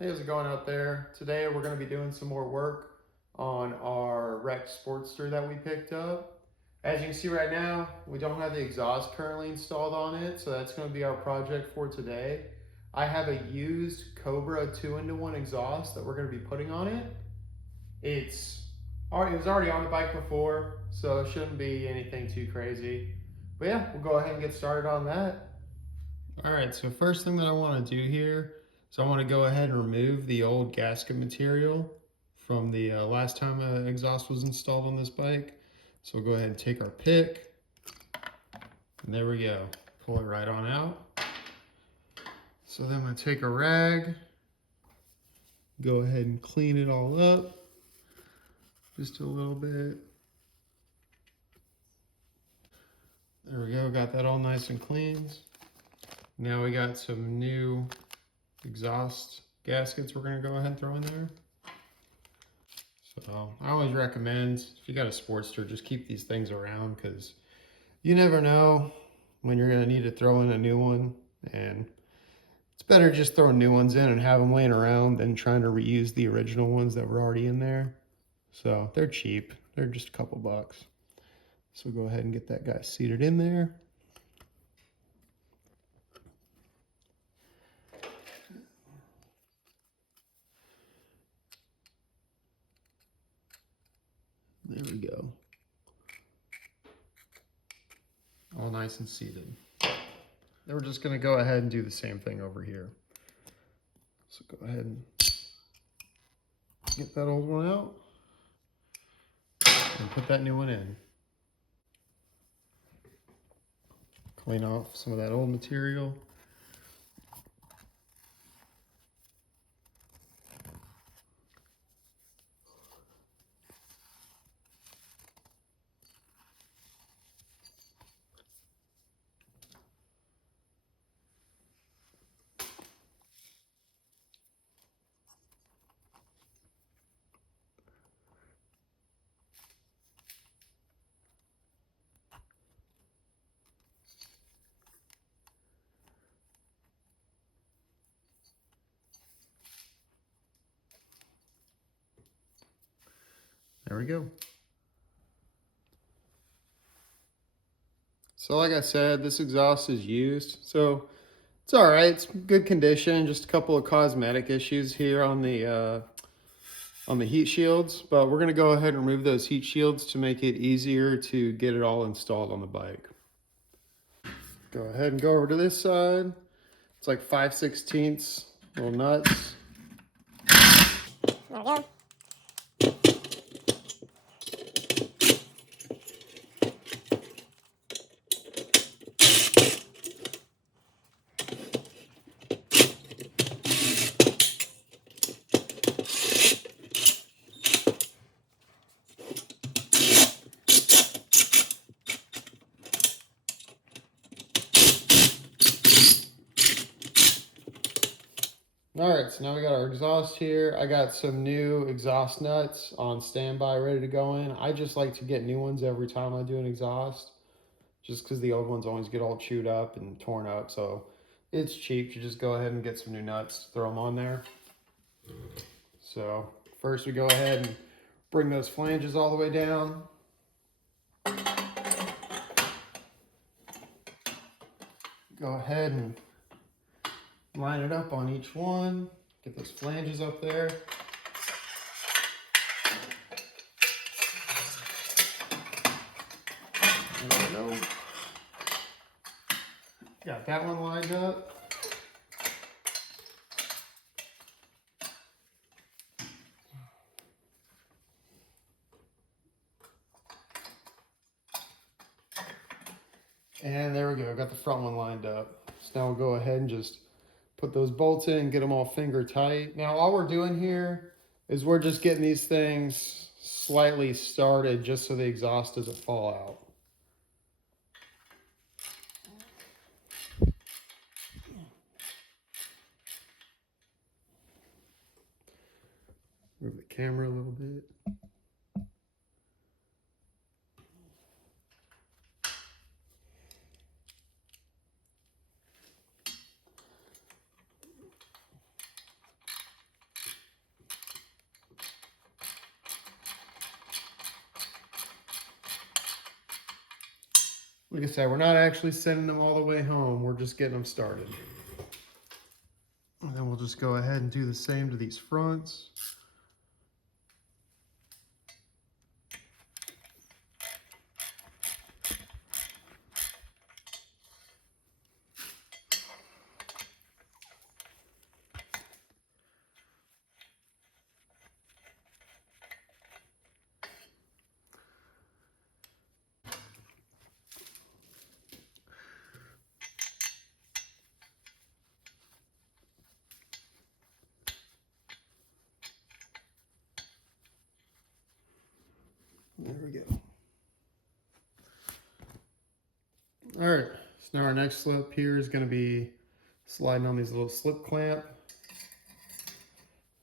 Hey, how's it going out there? Today we're going to be doing some more work on our wrecked Sportster that we picked up. As you can see right now, we don't have the exhaust currently installed on it, so that's going to be our project for today. I have a used Cobra 2-in-1 exhaust that we're going to be putting on it. It was already on the bike before, so it shouldn't be anything too crazy. But yeah, we'll go ahead and get started on that. All right, so first thing that I want to do here is I want to go ahead and remove the old gasket material from the last time an exhaust was installed on this bike. So we'll go ahead and take our pick, and there we go. Pull it right on out. So then I'm going to take a rag, go ahead and clean it all up just a little bit. There we go, got that all nice and clean. Now we got some new exhaust gaskets we're going to go ahead and throw in there. So I always recommend, if you got a Sportster, just keep these things around because you never know when you're going to need to throw in a new one. And it's better just throwing new ones in and have them laying around than trying to reuse the original ones that were already in there. So they're cheap. They're just a couple bucks. So go ahead and get that guy seated in there. There we go. All nice and seated. Then we're just going to go ahead and do the same thing over here. So go ahead and get that old one out and put that new one in. Clean off some of that old material. There we go. So like I said, this exhaust is used, so it's all right. It's good condition. Just a couple of cosmetic issues here on the heat shields, but we're gonna go ahead and remove those heat shields to make it easier to get it all installed on the bike. Go ahead and go over to this side. It's like 5/16 little nuts. There we go. All right, so now we got our exhaust here. I got some new exhaust nuts on standby ready to go in. I just like to get new ones every time I do an exhaust, just because the old ones always get all chewed up and torn up. So it's cheap to just go ahead and get some new nuts, throw them on there. So first we go ahead and bring those flanges all the way down. Go ahead and line it up on each one. Get those flanges up there. There we go. Got that one lined up. And there we go, got the front one lined up. So now we'll go ahead and just put those bolts in, get them all finger tight. Now all we're doing here is we're just getting these things slightly started just so the exhaust doesn't fall out. Move the camera a little bit. Like I said, we're not actually sending them all the way home. We're just getting them started. And then we'll just go ahead and do the same to these fronts. There we go. All right, so now our next slip here is going to be sliding on these little slip clamp.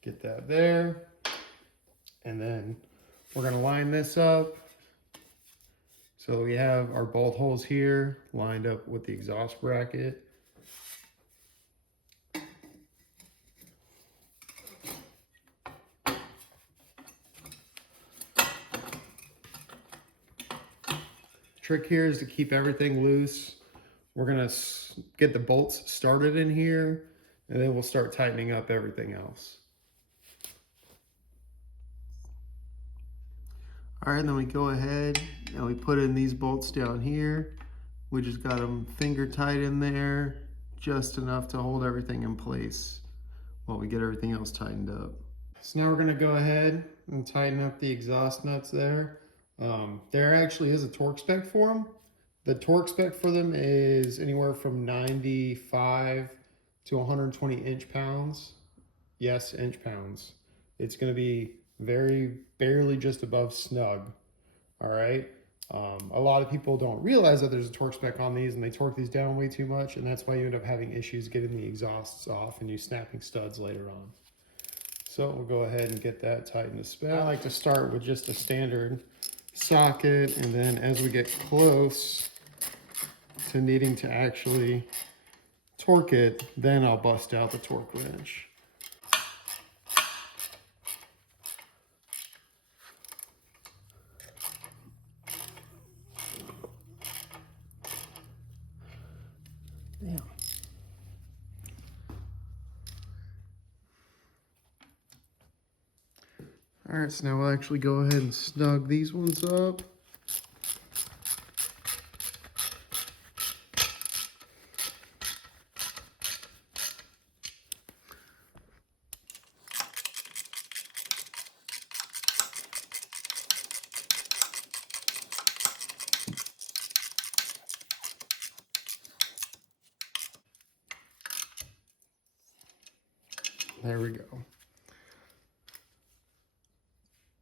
Get that there. And then we're going to line this up. So we have our bolt holes here lined up with the exhaust bracket. Trick here is to keep everything loose. We're gonna get the bolts started in here, and then we'll start tightening up everything else. All right, then we go ahead and we put in these bolts down here. We just got them finger tight in there, just enough to hold everything in place while we get everything else tightened up. So now we're gonna go ahead and tighten up the exhaust nuts there. There actually is a torque spec for them. The torque spec for them is anywhere from 95 to 120 inch-pounds. Yes, inch-pounds. It's going to be very barely just above snug. All right. A lot of people don't realize that there's a torque spec on these, and they torque these down way too much, and that's why you end up having issues getting the exhausts off and you snapping studs later on. So we'll go ahead and get that tightened to spec. I like to start with just a standard socket, and then as we get close to needing to actually torque it, then I'll bust out the torque wrench. Damn. All right, so now we'll actually go ahead and snug these ones up. There we go.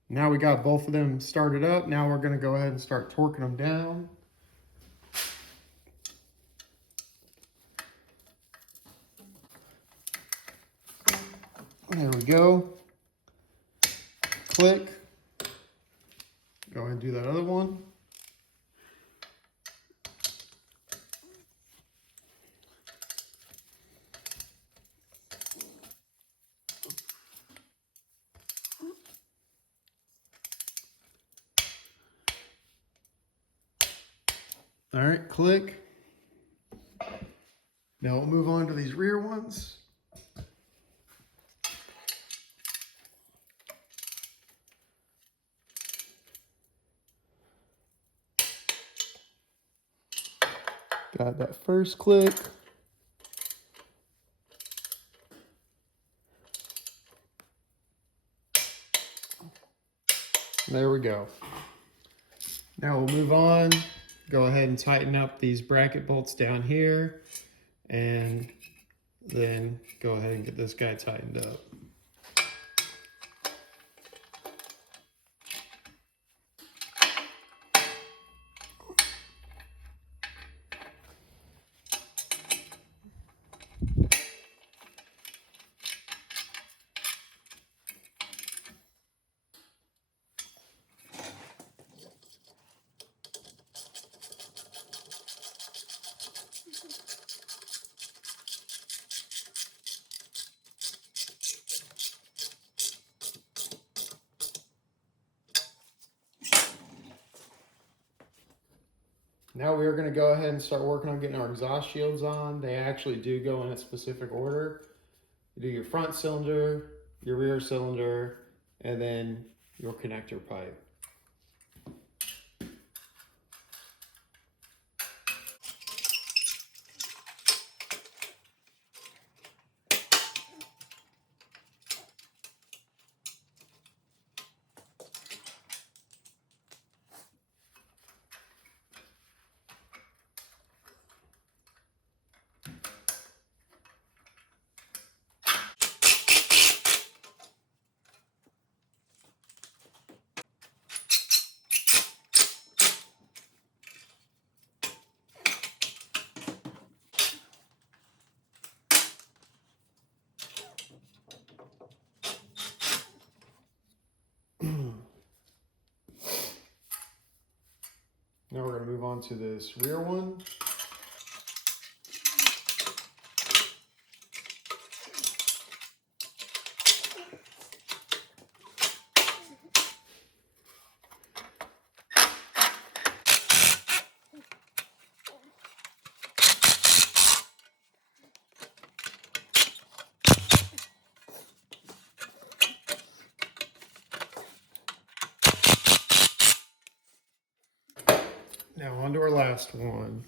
Now we got both of them started up. Now we're going to go ahead and start torquing them down. There we go. Click. Go ahead and do that other one. All right, click. Now we'll move on to these rear ones. Got that first click. There we go. Now we'll move on. Go ahead and tighten up these bracket bolts down here, and then go ahead and get this guy tightened up. Now we are going to go ahead and start working on getting our exhaust shields on. They actually do go in a specific order. You do your front cylinder, your rear cylinder, and then your connector pipe. Now we're going to move on to this rear one. Now on to our last one.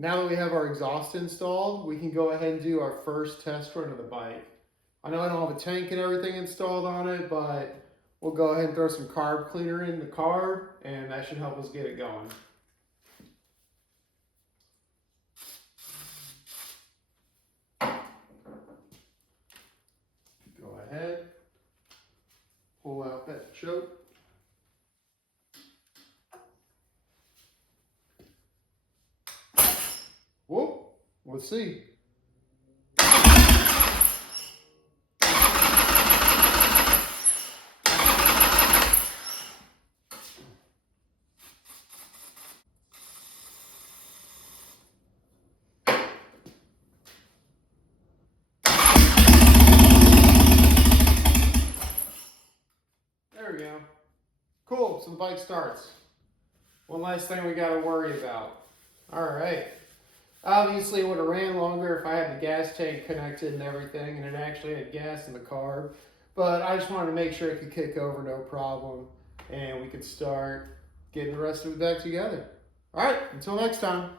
Now that we have our exhaust installed, we can go ahead and do our first test run of the bike. I know I don't have a tank and everything installed on it, but we'll go ahead and throw some carb cleaner in the carb, and that should help us get it going. Go ahead, pull out that choke. Whoop, let's see. There we go. Cool, so the bike starts. One last thing we gotta worry about. All right. Obviously, it would have ran longer if I had the gas tank connected and everything, and it actually had gas in the carb. But I just wanted to make sure it could kick over no problem, and we could start getting the rest of it back together. All right, until next time.